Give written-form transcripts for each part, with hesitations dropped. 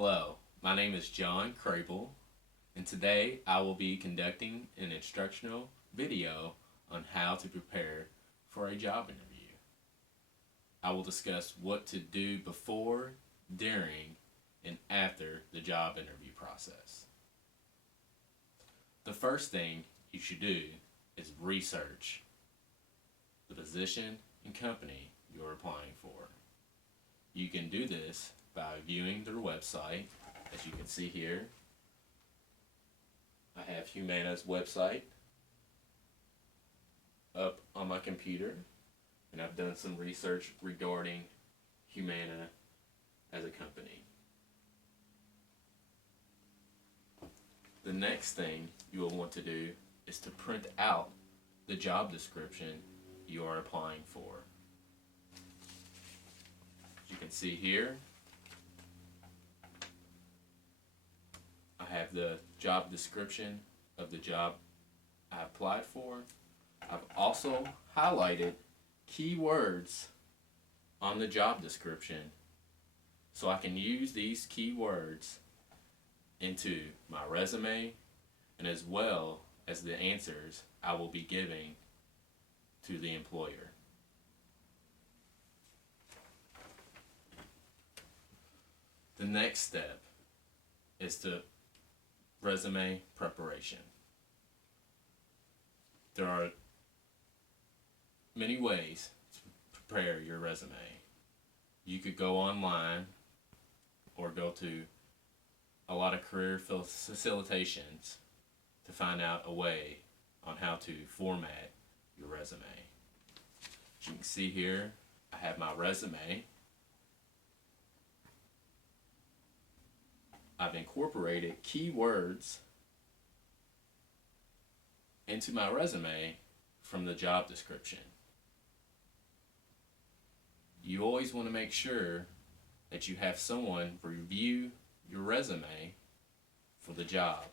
Hello, my name is John Crable, and today I will be conducting an instructional video on how to prepare for a job interview. I will discuss what to do before, during, and after the job interview process. The first thing you should do is research the position and company you're applying for. You can do this by viewing their website. As you can see here, I have Humana's website up on my computer, and I've done some research regarding Humana as a company. The next thing you will want to do is to print out the job description you are applying for. As you can see here, I have the job description of the job I applied for. I've also highlighted keywords on the job description so I can use these keywords into my resume and as well as the answers I will be giving to the employer. The next step is to resume preparation. There are many ways to prepare your resume. You could go online or go to a lot of career facilitations to find out a way on how to format your resume. As you can see here, I have my resume. I've incorporated keywords into my resume from the job description. You always want to make sure that you have someone review your resume for the job.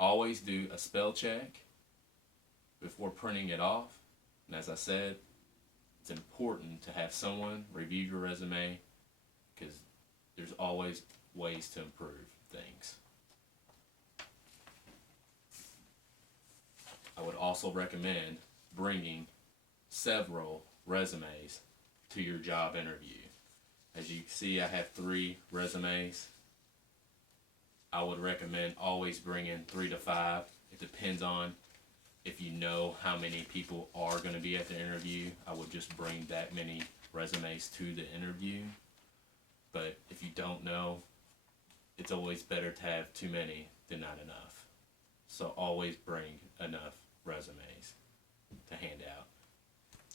Always do a spell check before printing it off. And as I said, it's important to have someone review your resume because there's always ways to improve things. I would also recommend bringing several resumes to your job interview. As you can see, I have 3 resumes. I would recommend always bringing 3 to 5. It depends on if you know how many people are going to be at the interview. I would just bring that many resumes to the interview. But if you don't know, it's always better to have too many than not enough. So always bring enough resumes to hand out.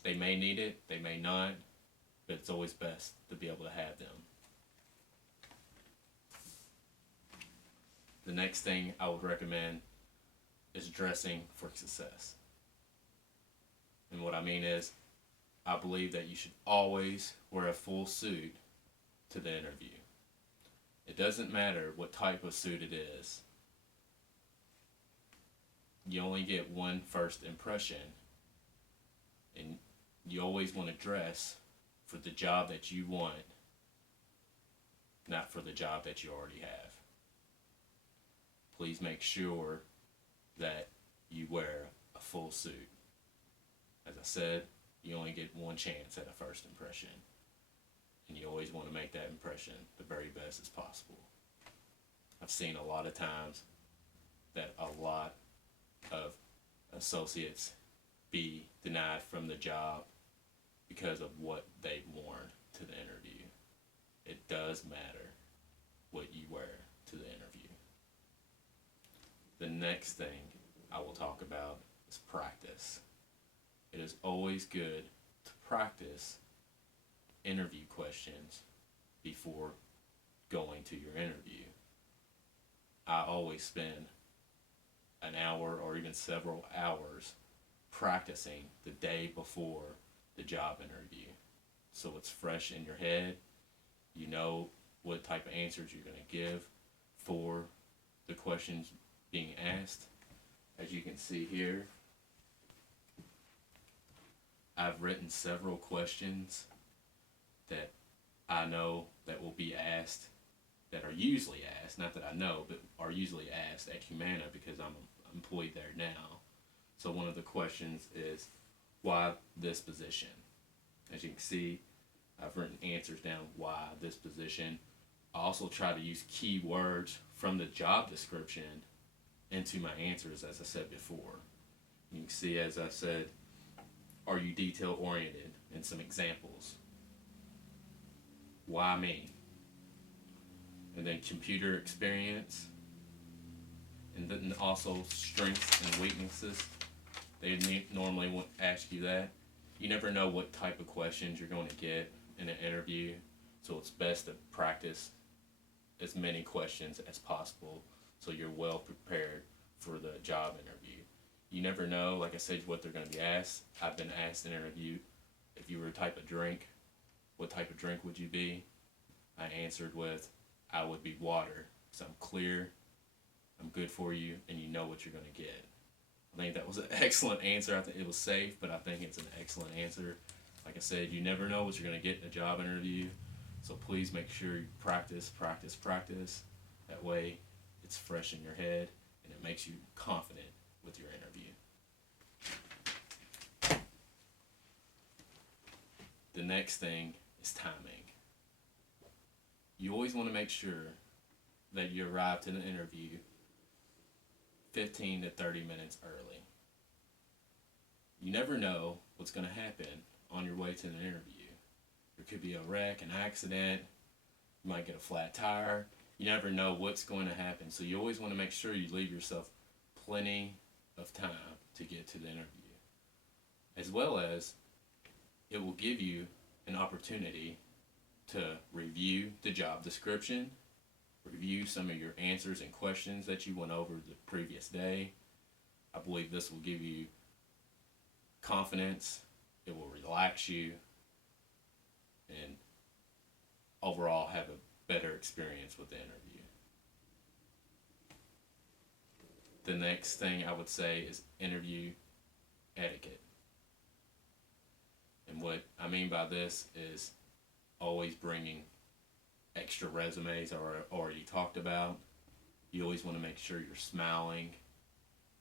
They may need it, they may not, but it's always best to be able to have them. The next thing I would recommend is dressing for success. And what I mean is, I believe that you should always wear a full suit to the interview. It doesn't matter what type of suit it is. You only get one first impression, and you always want to dress for the job that you want, not for the job that you already have. Please make sure that you wear a full suit. As I said, you only get one chance at a first impression, and you always want to make that impression the very best as possible. I've seen a lot of times that a lot of associates be denied from the job because of what they've worn to the interview. It does matter what you wear to the interview. The next thing I will talk about is practice. It is always good to practice interview questions before going to your interview. I always spend an hour or even several hours practicing the day before the job interview. So it's fresh in your head. You know what type of answers you're going to give for the questions being asked. As you can see here, I've written several questions that I know that will be asked that are usually asked, not that I know, but are usually asked at Humana because I'm employed there now. So one of the questions is, why this position? As you can see, I've written answers down why this position. I also try to use keywords from the job description into my answers, as I said before. You can see, as I said, are you detail oriented? And some examples. Why me? And then computer experience. And then also strengths and weaknesses. They normally won't ask you that. You never know what type of questions you're going to get in an interview, so it's best to practice as many questions as possible so you're well prepared for the job interview. You never know, like I said, what they're going to be asked. I've been asked in an interview, if you were a type of drink, what type of drink would you be? I answered with, I would be water, because I'm clear, I'm good for you, and you know what you're going to get. I think that was an excellent answer. I think it was safe, but I think it's an excellent answer. Like I said, you never know what you're going to get in a job interview, so please make sure you practice, practice, practice. That way, it's fresh in your head, and it makes you confident with your interview. The next thing is timing. You always want to make sure that you arrive to the interview 15 to 30 minutes early. You never know what's going to happen on your way to the interview. There could be a wreck, an accident, you might get a flat tire. You never know what's going to happen, so you always want to make sure you leave yourself plenty of time to get to the interview. As well as, it will give you an opportunity to review the job description, review some of your answers and questions that you went over the previous day. I believe this will give you confidence, it will relax you, and overall have a better experience with the interview. The next thing I would say is interview etiquette. And what I mean by this is always bringing extra resumes are already talked about. You always want to make sure you're smiling.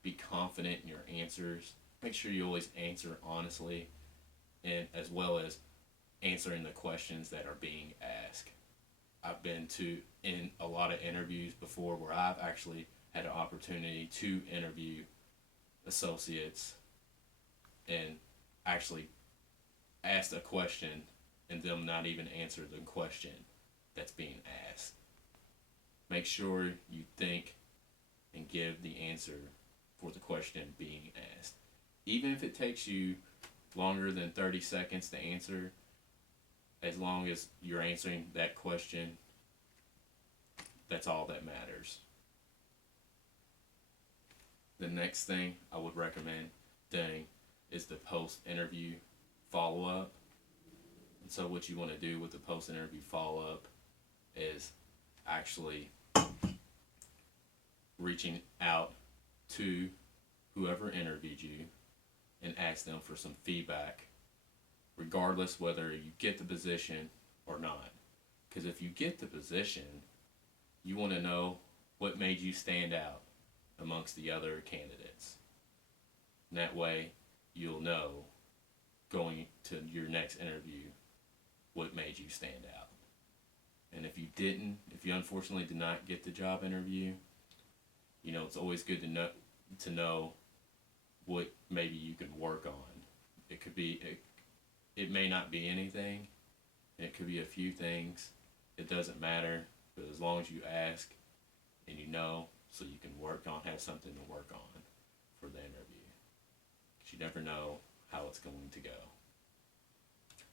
Be confident in your answers. Make sure you always answer honestly, and as well as answering the questions that are being asked. I've been to in a lot of interviews before where I've actually had an opportunity to interview associates and actually asked a question and them not even answer the question that's being asked. Make sure you think and give the answer for the question being asked. Even if it takes you longer than 30 seconds to answer, as long as you're answering that question, that's all that matters. The next thing I would recommend doing is the post-interview follow-up. And so what you want to do with the post-interview follow-up is actually reaching out to whoever interviewed you and ask them for some feedback, regardless whether you get the position or not. Because if you get the position, you want to know what made you stand out amongst the other candidates. And that way, you'll know going to your next interview what made you stand out. And if you unfortunately did not get the job interview, it's always good to know what maybe you can work on. It may not be anything, it could be a few things. It doesn't matter, but as long as you ask and you know, so you can have something to work on for the interview. Because you never know how it's going to go.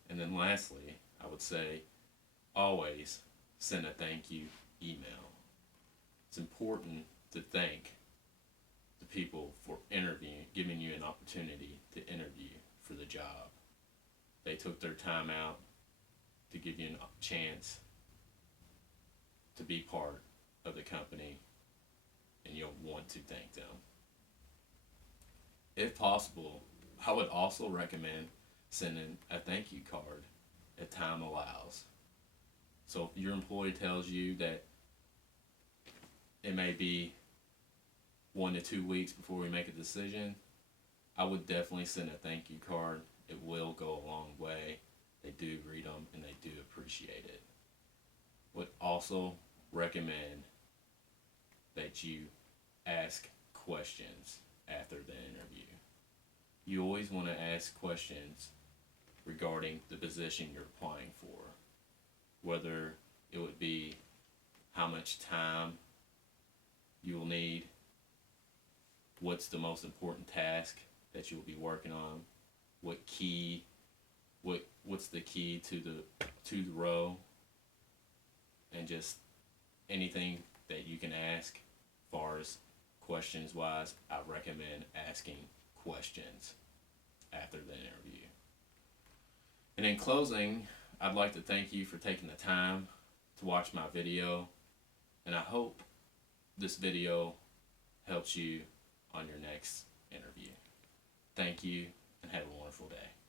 And then lastly, I would say always send a thank you email. It's important to thank the people for giving you an opportunity to interview for the job. They took their time out to give you a chance to be part of the company, and you'll want to thank them. If possible, I would also recommend sending a thank you card if time allows. So if your employee tells you that it may be 1 to 2 weeks before we make a decision, I would definitely send a thank you card. It will go a long way. They do read them and they do appreciate it. Would also recommend that you ask questions after the interview. You always want to ask questions regarding the position you're applying for, whether it would be how much time you will need, what's the most important task that you'll be working on, what's the key to the role, and just anything that you can ask. As far as questions wise, I recommend asking questions after the interview. And in closing, I'd like to thank you for taking the time to watch my video, and I hope this video helps you on your next interview. Thank you, and have a wonderful day.